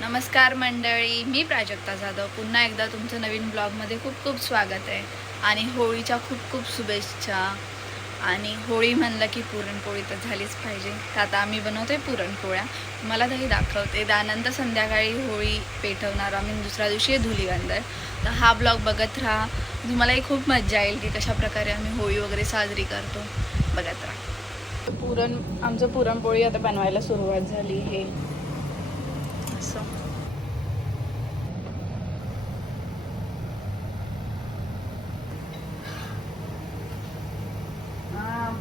नमस्कार मंडळी, मी प्राजक्ता जाधव पुन्हा एकदा तुमचं नवीन ब्लॉगमध्ये खूप खूप स्वागत आहे. आणि होळीच्या खूप खूप शुभेच्छा. आणि होळी म्हणलं की पुरणपोळी तर झालीच पाहिजे. तर आता आम्ही बनवतोय पुरणपोळ्या, तुम्हाला तरी दाखवते. त्यानंतर संध्याकाळी होळी पेटवणार आम्ही, दुसऱ्या दिवशी आहे धुलीवंदन. तर हा ब्लॉग बघत राहा, तुम्हालाही खूप मजा येईल की कशाप्रकारे आम्ही होळी वगैरे साजरी करतो. बघत राहा. आमचं पुरणपोळी आता बनवायला सुरुवात झाली. हे असं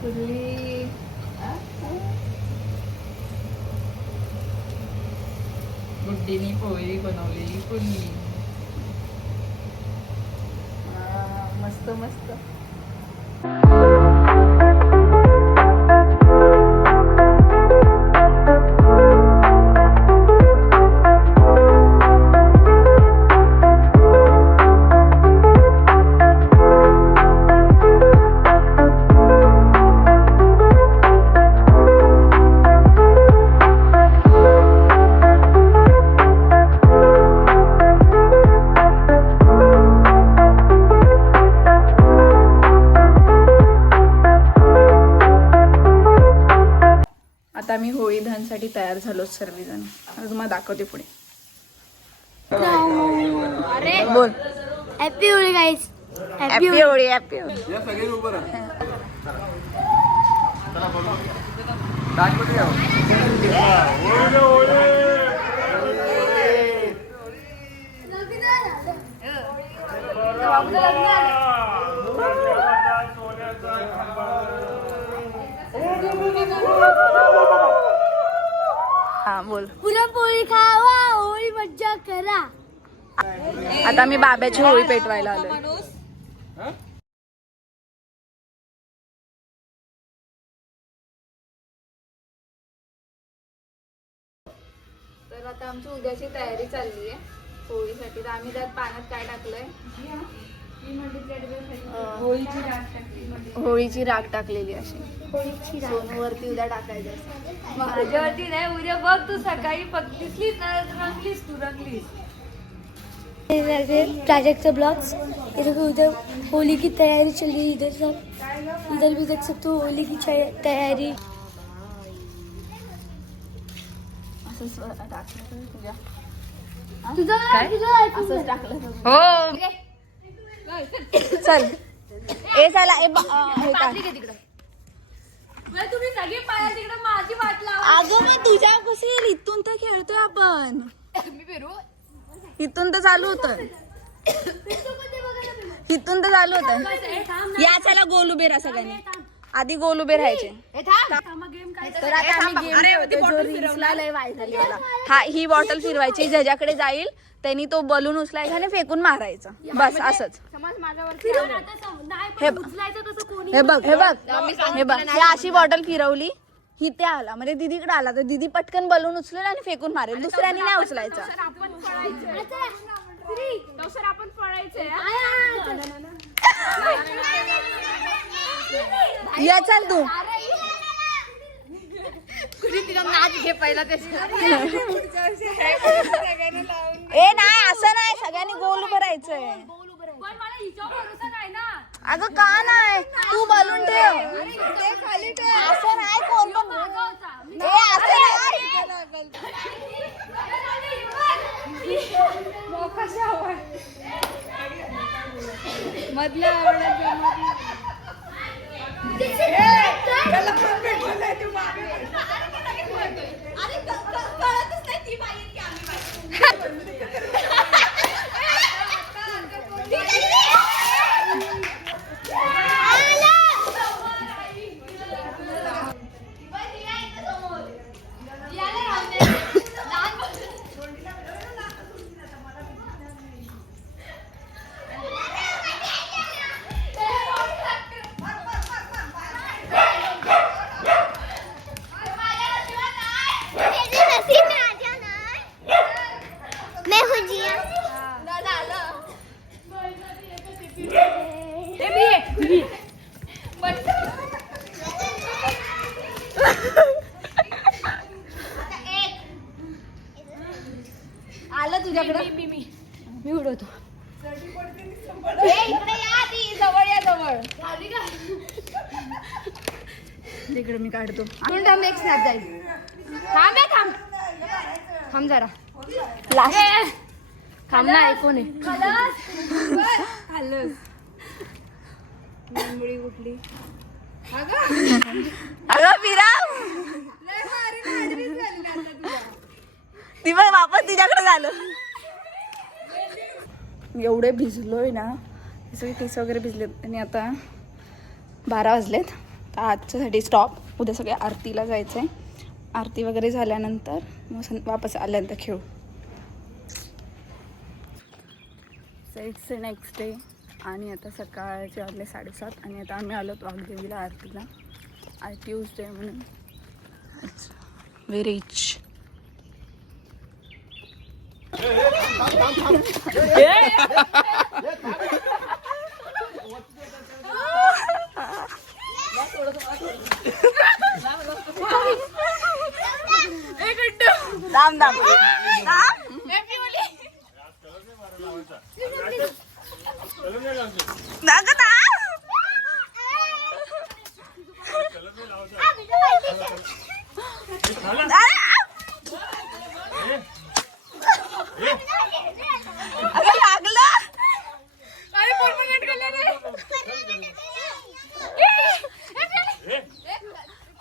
फुल्ली गुड्डीनी पोळी बनवलेली फुल्ली. मस्त मस्त. आता मी होळी दहनसाठी तयार झालो सर्वजण. आता तुम्हाला दाखवते पुढे. बोल. हॅपी होळी गाईस. हॅपी होळी. हॅपी होळी. हा बोल. पुरणपोळी खावा, होळी मज्जा करा. आता मी बाब्याची होळी पेटवायला आलोय. तर आता आमची उद्याची तयारी चालली आहे होळीसाठी. तर आम्ही त्यात पाण्यात काय टाकलंय, होळीची राख टाकलेली अशी. सोनूवरती उद्या टाकायचं. माझ्यावरती नाही, उद्या बघ तू सकाळी दिसलीस ना, रंगलीस तू रंगलीस. प्रोजेक्ट ब्लॉग्स इधर उधर होली की तैयारी चल रही है. इधर सब इधर भी देख सकते हो होली की तैयारी. असं टाकलं तुझ्या तुझं असंच टाकलं हो. चल ए चला हे तुम्ही सगळे पाया तिकडे माझी वाट लावा. अगं मी तुझ्या कशी इथून तर खेळतोय आपण. मी फिरू. इथून तर चालू होतं. इथून तर चालू होतं. या चला गोल उभे राहा सगळ्यांनी. आधी गोल उभे राहायचे. तर आता आम्ही गेम खेळतोय जो रील्सला लय व्हायरल झाला. हा ही बॉटल फिरवायची, ज्याच्याकडे जाईल त्यांनी तो बलून उचलायचा आणि फेकून मारायचा. बस असंच. हे बघ हे बघ हे बघ हे अशी बॉटल फिरवली, ही ते आला म्हणजे दीदीकडे आला तर दीदी पटकन बलून उचलेल आणि फेकून मारेल. दुसऱ्यानी नाही उचलायचा. आपण पळायचंय. या चल तू. तिला नाच घे पहिला ए नाही असं नाही, सगळ्यांनी गोल उभं राहायचंय. अगं का नाही, तू बलून ठेव. असं नाही कोण पण ए असं नाही. मधल्या आलं तुझ्याकडे मी उडवतो. तिकडे मी काढतो. एक स्नॅप जाईल. थांब जरा. थांब ना, ऐकून अगं विराम ती पण वापस तिच्याकडे झालं. एवढे भिजलोय ना, सगळे केस वगैरे भिजलेत. आणि आता 12 वाजलेत. तर आजच्यासाठी स्टॉप. उद्या सगळे आरतीला जायचं आहे. आरती वगैरे झाल्यानंतर मग वापस आल्यानंतर खेळू. So it's next day. आणि आता सकाळचे वाजले 7:30. आणि आता आम्ही आलो वाघदेवीला आरतीला. आज ट्यूजडे म्हणून इट्स व्हेरी रिच. दाम दाम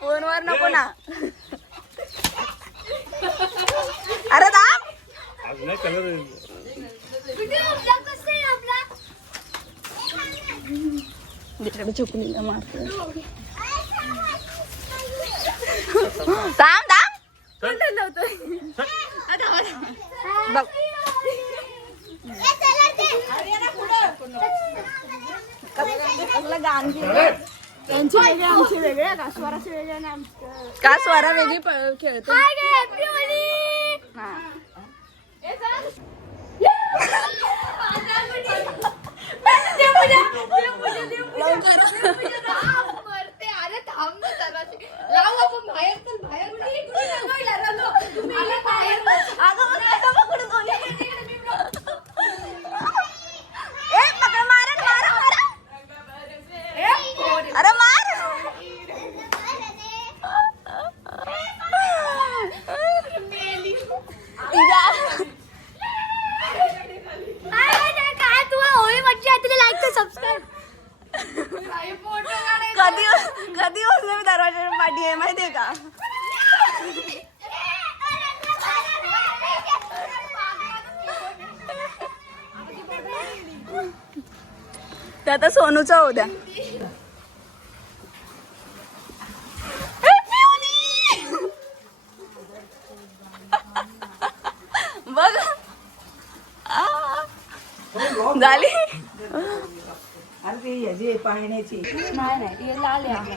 फोनवर नको ना. अरे दाम चुकलीला मारतो. दाम दाम बघ गाण त्यांची वेगळी आमची वेगळ्या का स्वराचे वेगळे ना का स्वरा वेगळी खेळतो. अरे मार कधी बसले मी दरवाजा पाठी आहे माहितीये का. ते आता सोनूचा होऊ द्या. बघ झाली. अरे याची पाहण्याची नाही लाल आहे.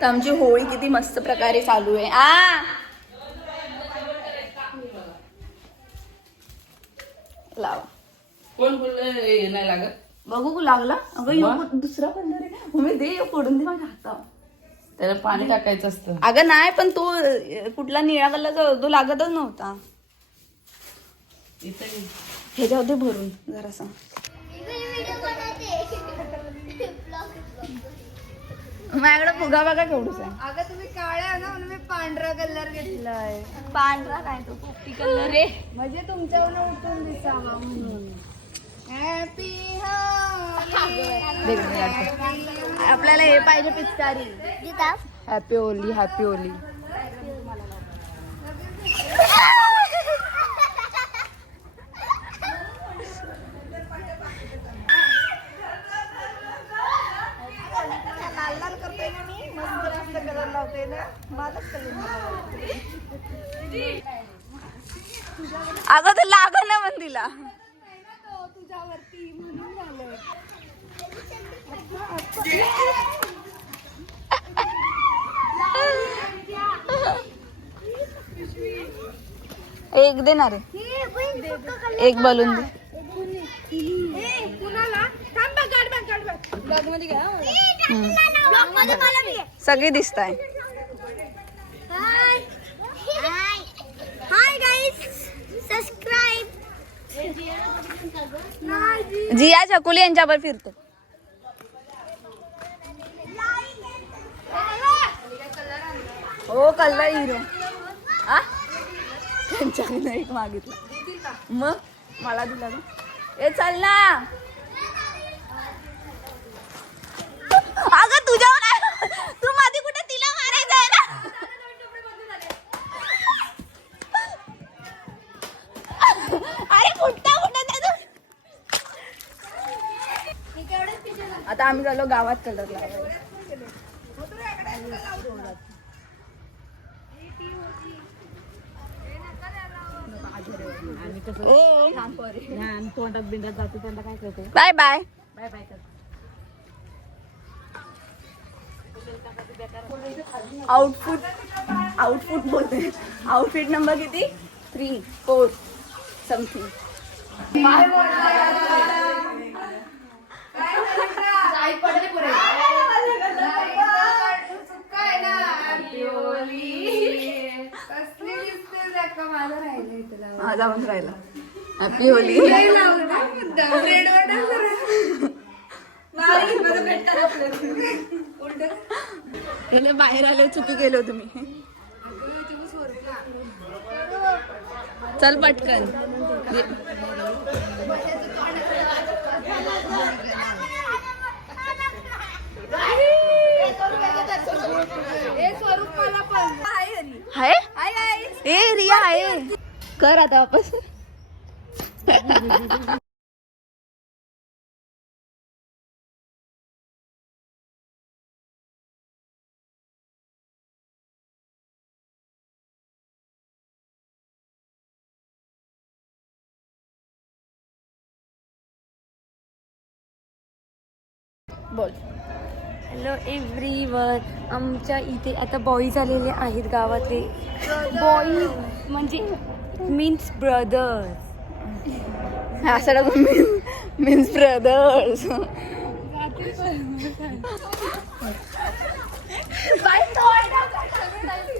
तर आमची होळी किती मस्त प्रकारे चालू आहे. लावा. कोण बोललं नाही लागत. बघू लागला. अगं ह्यो दुसरा कलर आहे. मम्मी दे फोडून दे माझ्या हातात. त्याला पाणी टाकायचं असतं. अगं नाही पण तो कुठला निळा कलरचा तो लागतच नव्हता. ह्याच्यामध्ये भरून जरासा. माझ्याकडे फुगा बघा केवढूच आहे. अगं तुम्ही काळ्या ना म्हणून मी पांढरा कलर घेतलाय. पांढरा काय तो पोपटी कलर आहे. म्हणजे तुमच्यावर उठून दिसावा म्हणून. हॅपी आपल्याला हे पाहिजे पिचकारी. Happy Holi happy Holy. लाल लाल करते ना मी मस्त जास्त कलर लावते ना माझाच कलर. अगं तर लाग ना पण तिला. तुझ्यावरती म्हणून झालं. एक देणार आहे. एक बलून दे. कुणाला थांब बघ गाड बघ ब्लॉग मध्ये घ्या. हम्म. सगळे दिसताय. Hi guys subscribe. जिया चकुली यांच्यावर फिरतो. हो कलर हिरो त्यांच्याकडनं एक मागितला मग मला दिला ना. ए चल ना अगं तुझ्यावर आहे. तू मध्ये कुठे तिला मारायचं आहे ना. अरे कुठं आता आम्ही झालो गावात कलर लावायला. तोंडात बिंडात जाते त्यांना काय करते. Bye bye. बाय बाय कर. आउटफुट बोलते. आउटफिट नंबर किती 3 4 समथिंग. माझा पण राहिला. Happy Holy. बाहेर आले चुकी केलो तुम्ही. चल पटकन. हाय ए रिया आहे. कर आता वापस. बोल. Hello everyone. आमच्या इथे आता बॉईज आलेले आहेत गावातले. बॉईज म्हणजे मीन्स ब्रदर्स. असं मीन्स ब्रदर्स.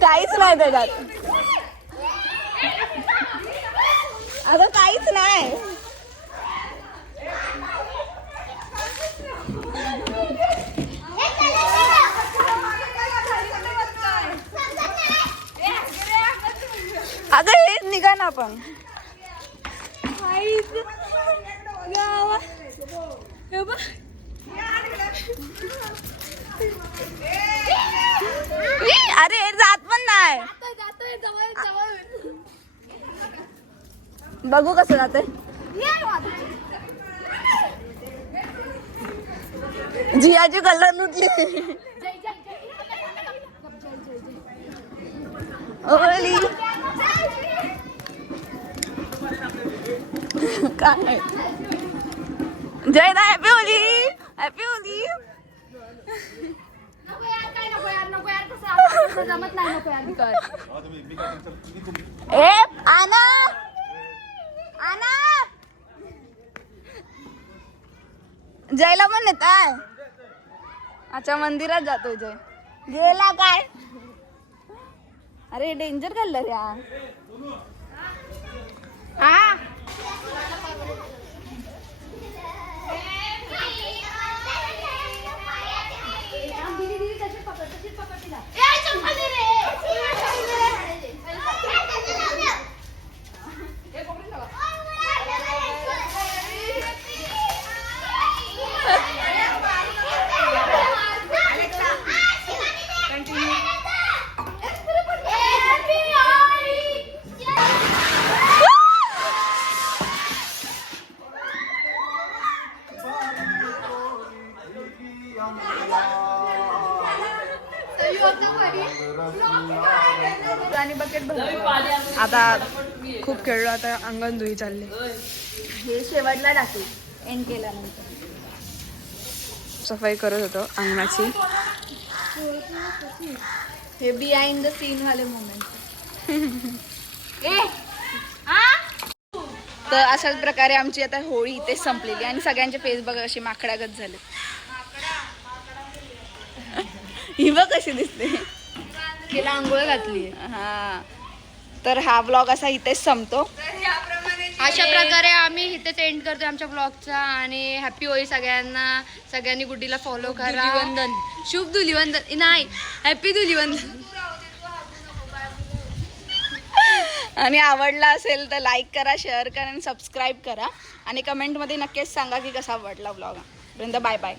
काहीच नाही त्याच्यात. अगं काहीच नाही. अगं हेच निघा ना आपण. अरे जात पण नाही. बघू कसं जाते. जियाची कलर लुटली. ओली काय जय दा. हॅपी होली. हॅपी होली. ए आना आना जयला पण येत आहे. अच्छा मंदिरात जातोय जय. गेला काय. अरे डेंजर कलर या. आता खूप खेळलो. आता अंगण धुई चालले. हे शेवटला टाकू एंड केल्यानंतर. सफाई करत होतो अंगणाची. हे बिहाइंड द सीन वाले मोमेंट. तर अशाच प्रकारे आमची आता होळी इथे संपलेली आणि सगळ्यांचे फेस बघा असे माकडागत झाले. ही बघ कशी दिसते. तिला आंघोळ घातली. हा तर हा ब्लॉग असा इथेच संपतो. अशा प्रकारे आम्ही इथेच एंड करतो आमच्या ब्लॉगचा. आणि हॅपी होळी सगळ्यांना. सगळ्यांनी गुड्डीला फॉलो करा. धुलिवंदन. शुभ धुलिवंदन नाही, हॅपी धुलिवंदन. आणि आवडला असेल तर लाईक करा, शेअर करा आणि सबस्क्राईब करा. आणि कमेंटमध्ये नक्कीच सांगा की कसा आवडला ब्लॉग. पर्यंत बाय बाय.